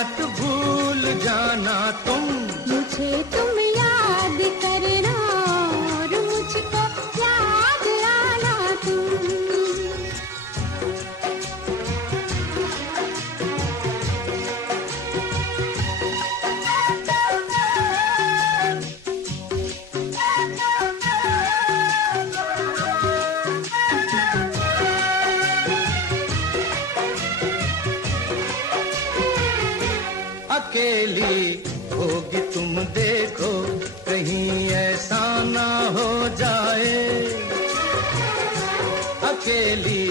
मत भूल जाना तुम, मुझे तुम याद करना और मुझको याद आना तुम। अकेली होगी तुम देखो, कहीं ऐसा ना हो जाए। अकेली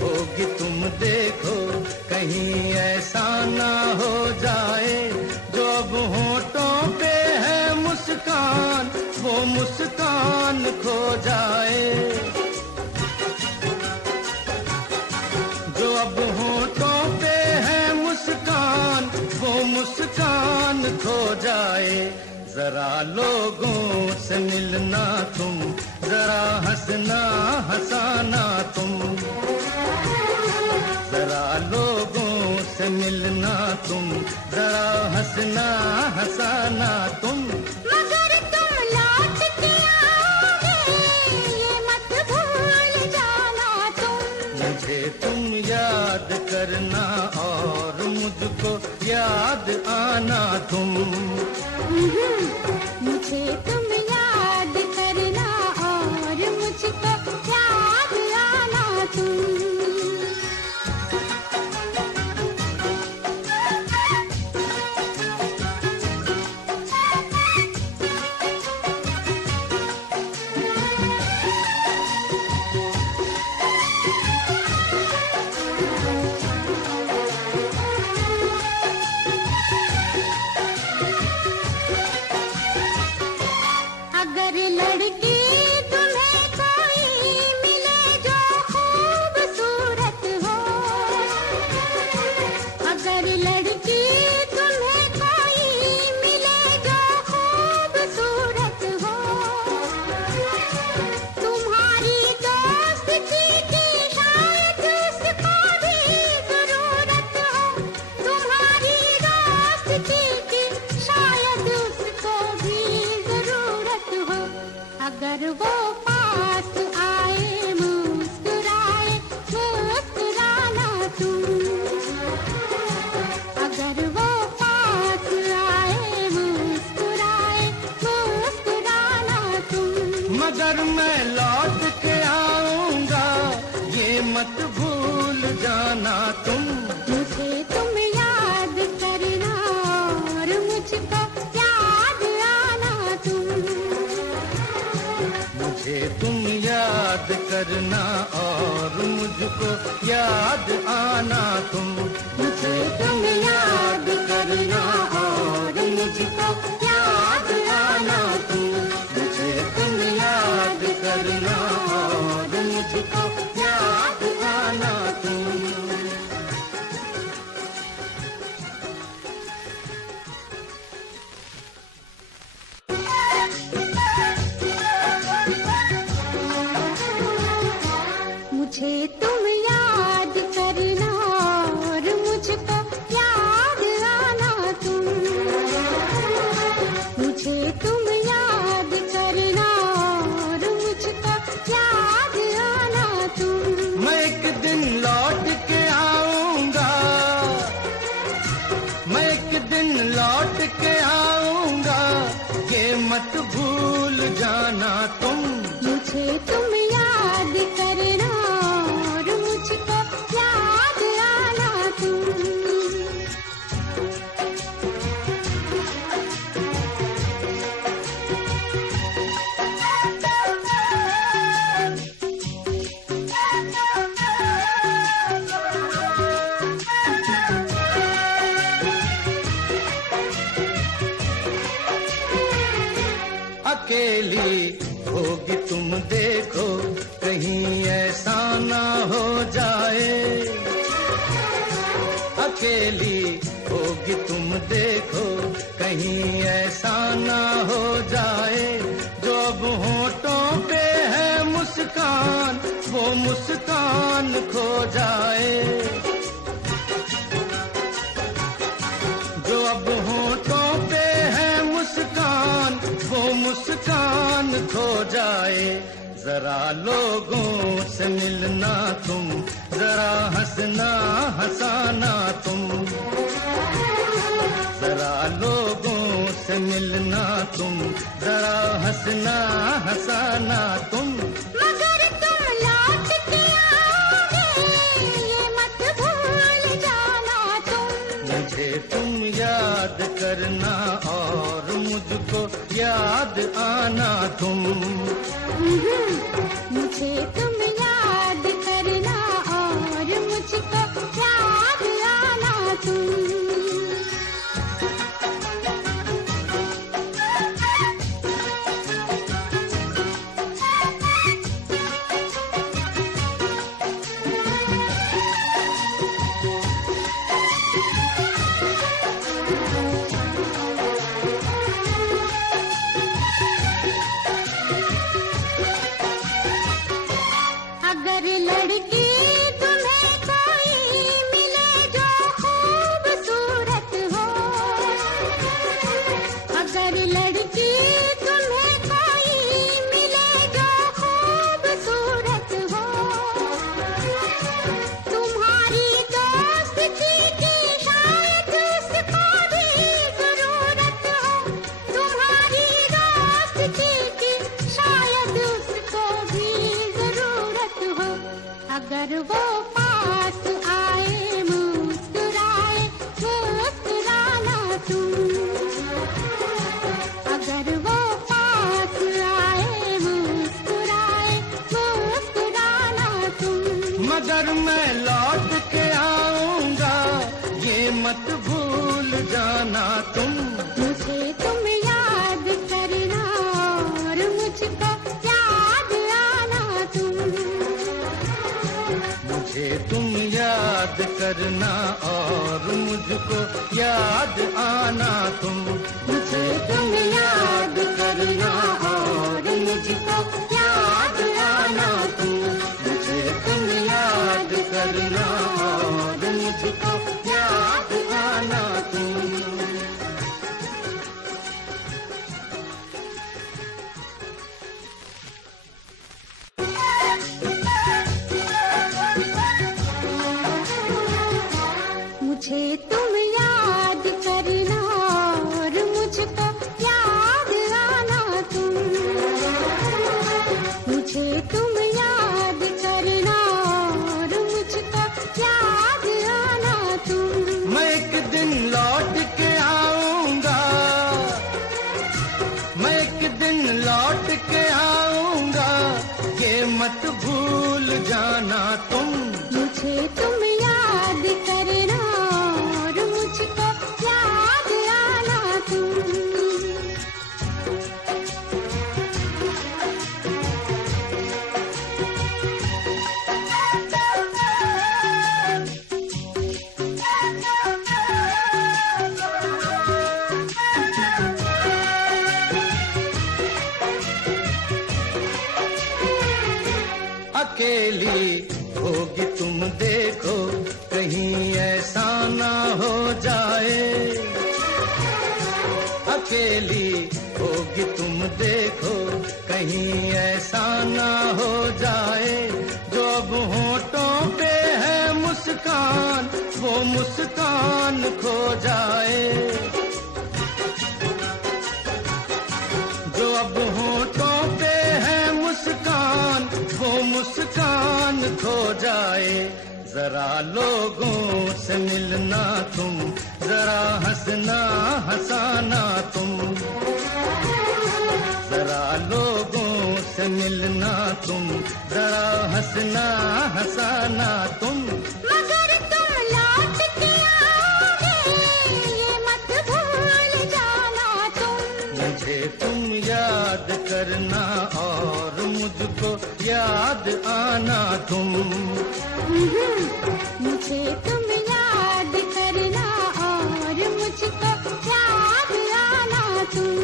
होगी तुम देखो, कहीं ऐसा ना हो जाए। जो अब होठों पे है मुस्कान, वो मुस्कान खो जाए। जो अब होठों पे है मुस्कान, वो मुस्कान खो जाए। जरा लोगों से मिलना तुम, जरा हंसना हंसाना तुम। जरा लोगों से मिलना तुम, जरा हंसना हंसाना तुम। मगर तुम लौट के आओगे, ये मत भूल जाना तुम। मुझे तुम याद करना और मुझको याद आना तुम। मुझे तुम याद करना और मुझको याद आना तुम। अगर लड़की तुम्हें कोई मिले जो खूबसूरत हो, अगर लड़की तुम्हें कोई मिले जो खूबसूरत हो, तुम्हारी दोस्ती की शायद उसको भी जरूरत हो। तुम्हारी दोस्ती की शायद उसको भी जरूरत हो। अगर वो पास आए मुस्कुराए, मुस्कुराना तुम। अगर वो पास आए मुस्कुराए, मुस्कुराना तुम। मगर मैं लौट के आऊंगा, ये मत भूल जाना तुम। मुझे तुम याद करना और मुझको याद आना तुम। मुझे तुम याद करना और मुझको याद आना तुम। मुझे तुम याद करना और मुझको याद आना तुम। मुझे तुम याद करना और मुझको याद आना तुम। मुझे तुम याद करना और मुझको याद आना तुम। मुझे तुम याद करना और मुझको याद आना तुम। मैं एक दिन लौट के आऊंगा, मैं एक दिन लौट के आऊंगा, ये मत भूल जाना तुम। मुझे तुम याद करना और मुझको याद आना तुम। अकेली होगी तुम देखो, कहीं ऐसा ना हो जाए। अकेली होगी तुम देखो, कहीं ऐसा ना हो जाए। जो अब होठों पे है मुस्कान, वो मुस्कान खो जाए। अब होठों पे है मुस्कान, वो मुस्कान खो जाए। जरा लोगों से मिलना तुम, जरा हंसना हंसाना तुम, जरा लोगों से मिलना तुम, जरा हंसना हंसाना तुम। मगर तुम लौट के आओगे, ये मत भूल जाना तुम। मुझे तुम याद करना और मुझको याद आना तुम। मुझे तुम याद करना और मुझको याद आना तुम। अगर लड़की तुम्हें कोई मिले जो खूबसूरत हो, अगर लड़की तुम्हें कोई मिले जो खूबसूरत हो, तुम्हारी दोस्ती की शायद उसको भी जरूरत हो, तुम्हारी दोस्ती की शायद उसको भी जरूरत हो। अगर वो पास आए मुस्कुराए, मुस्कुराना तुम। अगर वो पास आए मुस्कुराए, मुस्कुराना तुम। मगर मैं लौट के आऊंगा, ये मत भूल जाना तुम। मुझे तुम याद करना और मुझको याद आना तुम। मुझे तुम याद करना और मुझको याद आना तुम। मुझे तुम याद करना और मुझको याद आना तुम। मुझे तुम याद करना और मुझको याद आना तुम। मुझे तुम याद करना और मुझको याद आना तुम। मुझे तुम याद करना और मुझको याद आना तुम। मैं एक दिन लौट के आऊंगा, मैं एक दिन लौट के आऊंगा, ये मत भूल जाना तुम। मुझे तुम याद करना और मुझको याद आना तुम। अकेली होगी तुम देखो, कहीं ऐसा ना हो जाए। अकेली होगी तुम देखो, कहीं ऐसा ना हो जाए। जो अब होठों पे है मुस्कान, वो मुस्कान खो जाए। जो अब होठों पे है मुस्कान, वो मुस्कान खो जाए। जरा लोगों से मिलना तुम, जरा हंसना हंसाना तुम, जरा लोगों से मिलना तुम, जरा हंसना हंसाना तुम। मगर तुम लौट के आओगे, ये मत भूल जाना तुम। मुझे तुम याद करना और मुझको याद आना तुम। मुझे तुम याद करना और मुझको याद आना तुम।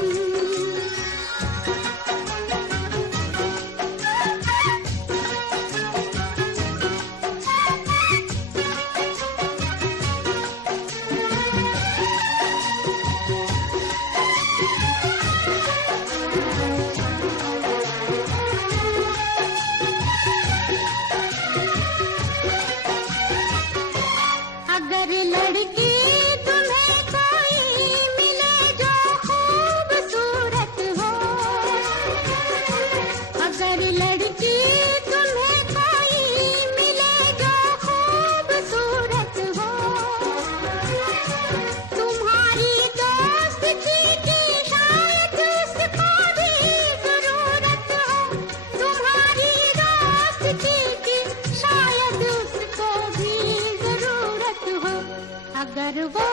पर वो